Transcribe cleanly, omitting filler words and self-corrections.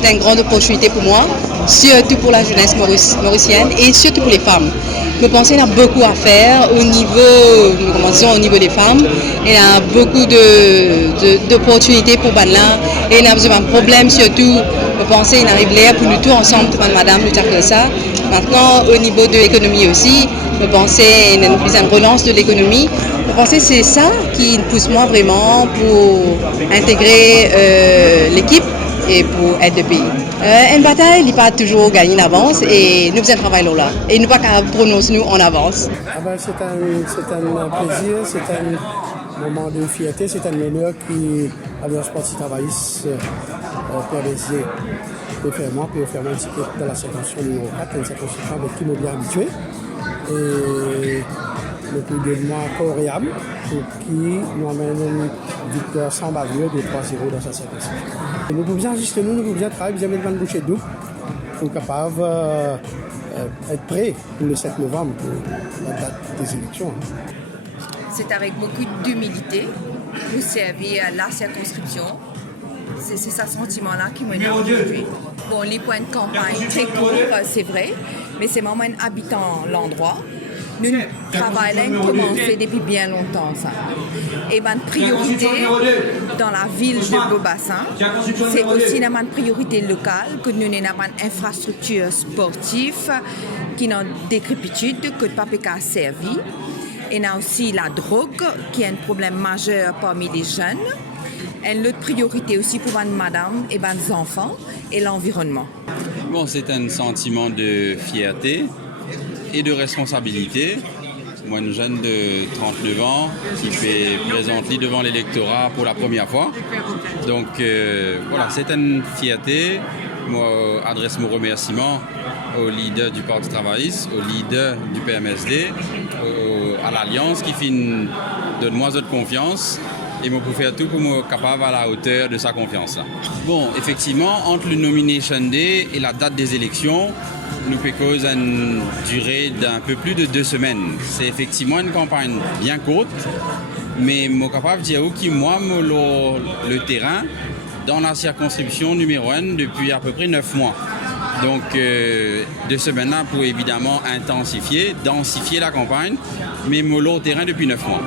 c'était une grande opportunité pour moi, surtout pour la jeunesse mauricienne et surtout pour les femmes. Je pense qu'il y a beaucoup à faire au niveau des femmes. Il y a beaucoup d'opportunités pour Banla et il y a besoin de problèmes surtout. Je pense qu'il arrive là pour nous tous ensemble, madame, nous que ça. Maintenant, au niveau de l'économie aussi, je pense qu'il y a une relance de l'économie. Je pense que c'est ça qui nous pousse moi vraiment pour intégrer l'équipe et pour aider le pays. Une bataille n'est pas toujours gagnée d'avance et nous faisons travail là. Et nous ne pouvons pas prononcer nous en avance. C'est un plaisir, c'est un moment de fierté, c'est un honneur qui l'Alliance sportive travailliste PRDC peut faire moi, peut faire moi dans la circonscription numéro 4, une circonscription avec qui nous bien habitués. Et le plus de mois coréable pour qui nous amène une victoire sans bavure de 3-0 dans sa circonscription. Nous pouvons bien juste nous pouvons bien travailler, bien mettre une bouchée double pour capable être prêt pour le 7 novembre, pour la date des élections. C'est avec beaucoup d'humilité pour servir à la circonscription. C'est ce sentiment-là qui m'énerve aujourd'hui. Bon, les points de campagne très courts, c'est vrai, mais c'est moi habitant l'endroit. Nous travaillons commencé depuis bien longtemps. Ça. Et ma priorité dans la ville de Beaubassin, c'est aussi une priorité locale que nous avons une infrastructure sportive qui est en décrépitude, que le papier a servi. Et il y a aussi la drogue, qui est un problème majeur parmi les jeunes. Et l'autre priorité aussi pour madame et les enfants et l'environnement. Bon, c'est un sentiment de fierté et de responsabilité. Moi, une jeune de 39 ans qui fait présenter devant l'électorat pour la première fois. Donc voilà, c'est une fierté. Moi, adresse mon remerciement au leader du Parti travailliste, au leader du PMSD, à l'Alliance qui donne moi de confiance. Et je peux faire tout pour me capable à la hauteur de sa confiance. Bon, effectivement, entre le Nomination Day et la date des élections, nous faisons une durée d'un peu plus de 2 semaines. C'est effectivement une campagne bien courte, mais je suis capable de dire que moi, le terrain dans la circonscription numéro 1 depuis à peu près 9 mois. Donc, 2 semaines pour évidemment densifier la campagne, mais mollo au terrain depuis 9 mois.